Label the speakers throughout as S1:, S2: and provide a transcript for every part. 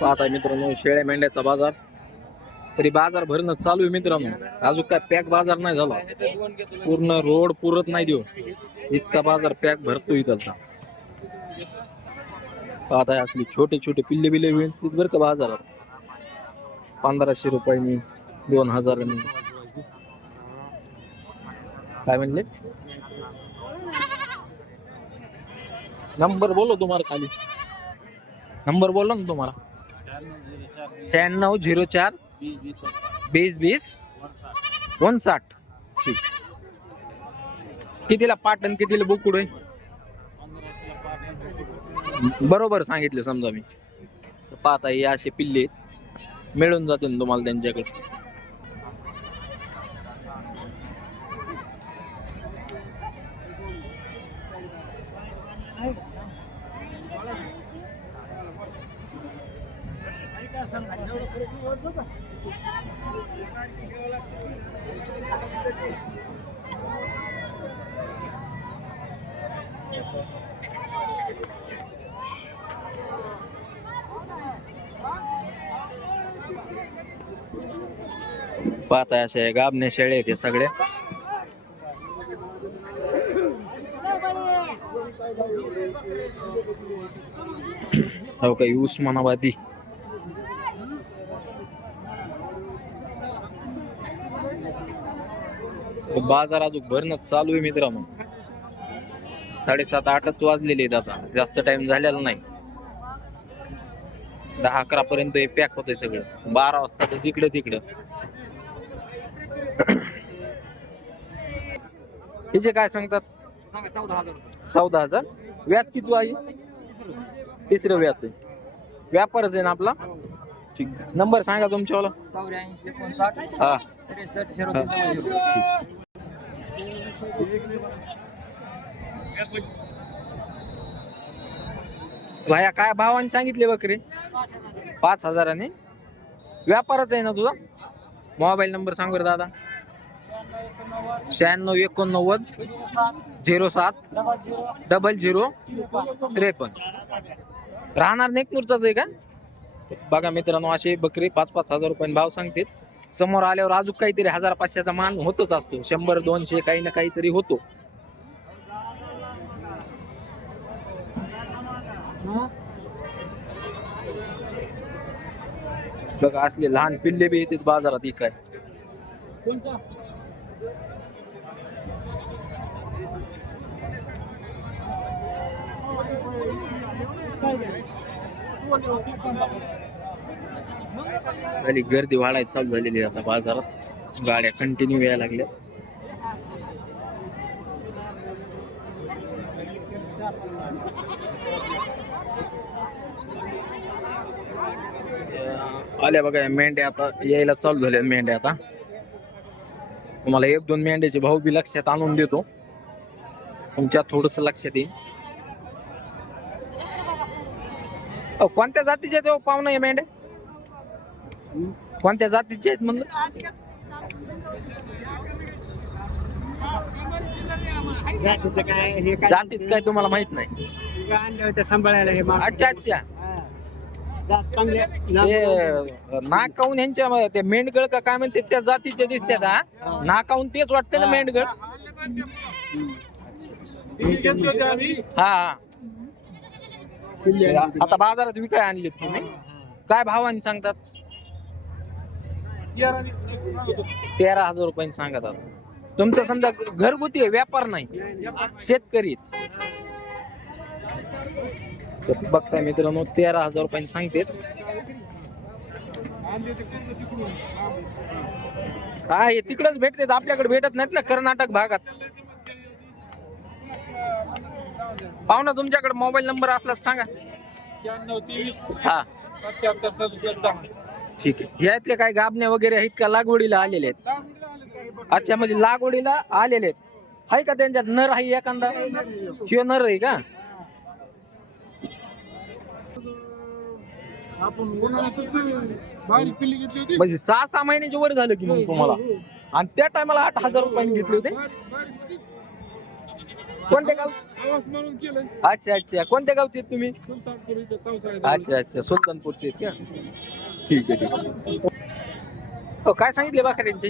S1: पाहता मित्रांनो शेळ्या मेंढ्याचा बाजार. तरी बाजार भरणं चालू आहे मित्रांनो. अजून काय पॅक बाजार नाही झाला. पूर्ण रोड पुरत नाही देऊ इतका बाजार पॅक भरतो इथलचा पाहताय असली छोटे छोटे पिल्ले बिल्ले मिळतील बरं का बाजारात. पंधराशे रुपयांनी दोन हजारांनी. काय म्हणले? नंबर बोलो तुम्हाला खाली. नंबर बोलो ना तुम्हाला. शहाण्णव झिरो चार. बीस बीस साठ ठीक. कितीला पाटण कितीला बुकुड आहे बरोबर सांगितलं समजा मी. पाहता हे असे पिल्ले आहेत. मिळून जातील तुम्हाला त्यांच्याकडे. पाहताय असे गाबने शेळे आहेत सगळे. हो काही उस्मानाबादी. बाजार अजून भरणं चालू आहे मित्रांनो. साडेसात आठच वाजलेले आहेत आता. जास्त टाइम झालेला नाही. दहा अकरा पर्यंत हे पॅक होतंय सगळं. बारा वाजता तर जिकडं तिकडं. हिचे काय सांगतात?
S2: सांगा चौदा हजार.
S1: व्याज किती आहे? तिसरं व्याज आहे. व्यापारच आहे ना आपला? ठीक. नंबर सांगा तुमच्यावाला. हा. हा. ठीक भाया काय भावाने सांगितले बकरे? पाच हजाराने. व्यापारच आहे ना तुझा? मोबाईल नंबर सांग बरं दादा. शहाण्णव एकोणनव्वद झिरो सात डबल झिरो त्रेपन्न. राहणार नेकनूरचाच आहे का? बघा मित्रांनो असे बकरे पाच पाच हजार रुपयांनी भाव सांगतील. समोर आल्यावर अजून काहीतरी हजार पाचशेचा मान होतच असतो. शंभर दोनशे काही ना काहीतरी होतो. बघा असले लहान पिल्ले बी येतात बाजारात ही काय आणि गर्दी वाढायला चालू झालेली आता बाजारात. गाड्या कंटिन्यू यायला लागल्या. आल्या बघा या मेंढ्या आता यायला चालू झाल्या मेंढ्या आता. तुम्हाला एक दोन मेंढ्याचे भाऊ बी लक्षात आणून देतो. तुमच्या थोडस लक्षात येईल. कोणत्या जातीच्या देऊ हो? पाहुणा हे मेंढ्या कोणत्या जातीचे आहेत म्हणलं?
S2: जातीचं काय हे काय
S1: जातीच काय तुम्हाला माहीत नाही.
S2: काय आणलं होतं सांभाळायला हे माल.
S1: अच्छा अच्छा.
S2: जात चांगले.
S1: ते नाकाहून यांच्या ते मेंढगळ का काय म्हणते त्या जातीचे दिसतात हा? नाकाहून तेच वाटते ना मेंढगळ. हा हा. आता बाजारात विकाय आणले तुम्ही. काय भावाने सांगतात? तेरा हजार रुपयाने सांगत आता तुमचं समजा घरगुती आहे व्यापार नाही. शेतकरी आहेत. बघताय मित्रांनो तेरा हजार रुपयाने सांगते हा हे तिकडच भेटतात आपल्याकडे भेटत नाहीत ना कर्नाटक भागात. पाहुणा तुमच्याकडे मोबाईल नंबर असला तर सांगा. हा. ठीक आहे. ह्यातले काय गाबण्या वगैरे आहेत का लागवडीला आलेले आहेत? अच्छा म्हणजे लागवडीला आलेले आहेत. आहे का त्यांच्यात? नर आहे एखादा? किंवा नर आहे का? म्हणजे सहा सहा महिन्याच्या वर झालं की मग तुम्हाला. आणि त्या टायमाला आठ हजार रुपयाने घेतले होते. कोणत्या गाव? अच्छा अच्छा. कोणत्या गावचे आहेत तुम्ही? अच्छा अच्छा. सुलतानपूरचे आहेत का? ठीक आहे ठीक आहे. हो काय सांगितले बाकऱ्यांची?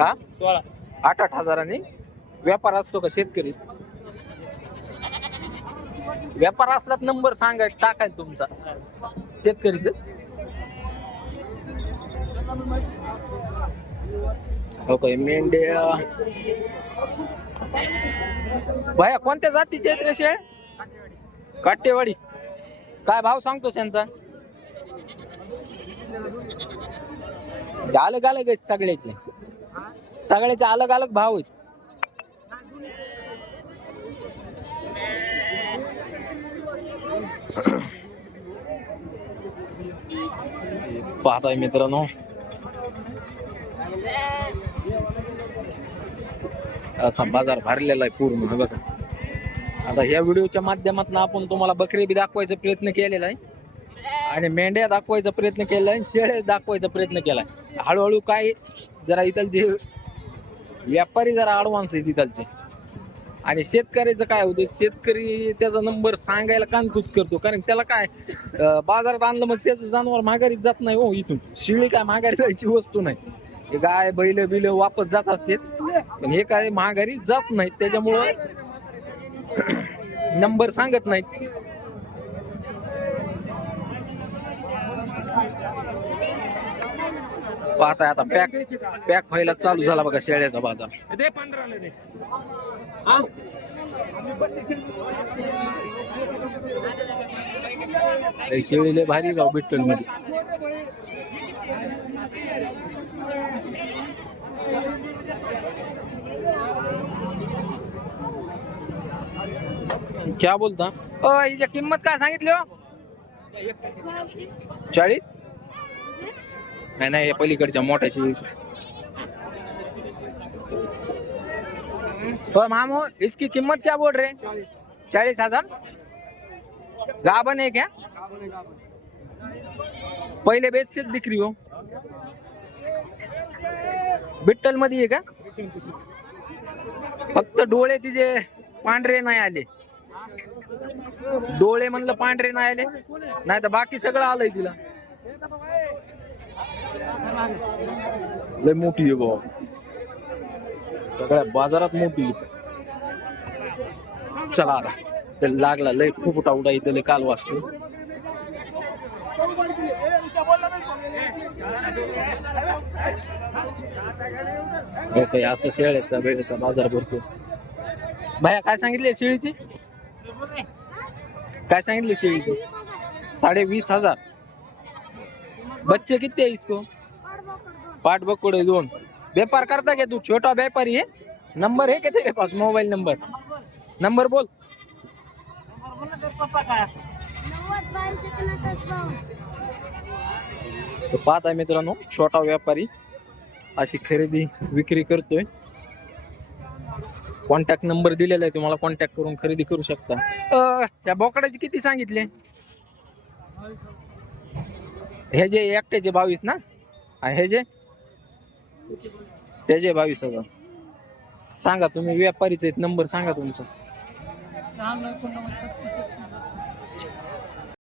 S1: हा?
S3: सोळा
S1: आठ आठ हजाराने? व्यापार असतो का शेतकरी? व्यापार असलात नंबर सांगाय टाकाय तुमचा. शेतकरीच? ओके हो मेंढ्या? भया कोणत्या जातीचे आहेत रे शेळ काटेवाडी. काय भाव सांगतो त्यांचा म्हणजे अलग अलग आहेत सगळ्याचे. सगळ्याचे अलग अलग भाव आहेत. पाहताय मित्रांनो. असा बाजार भरलेला आहे पूर्ण बघा. आता ह्या व्हिडिओच्या माध्यमातून आपण तुम्हाला बकरी बी दाखवायचा प्रयत्न केलेला आहे. आणि मेंढ्या दाखवायचा प्रयत्न केला आहे शेळे दाखवायचा प्रयत्न केला. आहे हळूहळू काय जरा इथलचे व्यापारी जरा ॲडव्हान्स आहेत इथलचे. आणि शेतकऱ्याचं काय होतं शेतकरी त्याचा नंबर सांगायला कानकूच करतो. कारण त्याला काय बाजारात आणलं मग त्याचं जनावर माघारीच जात नाही हो इथून. शिळी काय माघारी जायची वस्तू नाही. गाय बैल बिल वापस जात असते पण हे काय माघारी जात नाहीत. त्याच्यामुळं नंबर सांगत नाहीत. पाहताय आता पॅक पॅक व्हायला चालू झाला बघा शेळ्याचा बाजार.
S3: दे पंधराला दे.
S1: लय शेळी लय भारी राव बिट्टलमध्ये क्या बोलता? अ हिची किंमत काय सांगितली हो? चाळीस? नाही नाही या पलीकडच्या मोठ्याशी तो हो, मामू इसकी कीमत क्या बोल रहे? चाळीस हजार? गाबन है? क्या पहिले बेच से दिख रही हो. बिट्टलमध्ये आहे का फक्त डोळे तिचे पांढरे नाही आले. डोळे म्हणलं पांढरे नाही आले. नाही तर बाकी सगळं आलंय तिला. लय मोठी आहे भाऊ सगळ्या बाजारात मोठी चला आता. ते लागला लय खूप उठा उठा इथे लय काल वाजतो. हो, ओके असं शेळ्याचा वेळेचा बाजार भरतो भाया काय सांगितले शेळीची? काय सांगितले शेळीची? साडे वीस हजार. बच्चे किती आहे इसको? पाठ बकोड़े दोन. व्यापार करता घे तू छोटा व्यापारी आहे. नंबर आहे का तेरे पास? Mobile number. नंबर बोल.
S4: नव्वद
S1: तर आहे मित्रांनो छोटा व्यापारी अशी खरेदी विक्री करतोय. कॉन्टॅक्ट नंबर दिलेला आहे तुम्हाला कॉन्टॅक्ट करून खरेदी करू शकता. या बोकडाचे किती सांगितले? हे जे एकट्याचे बावीस ना? आणि हे जे? त्याचे बावीस हजार सांगा तुम्ही व्यापारीचे आहेत नंबर सांगा तुमचा.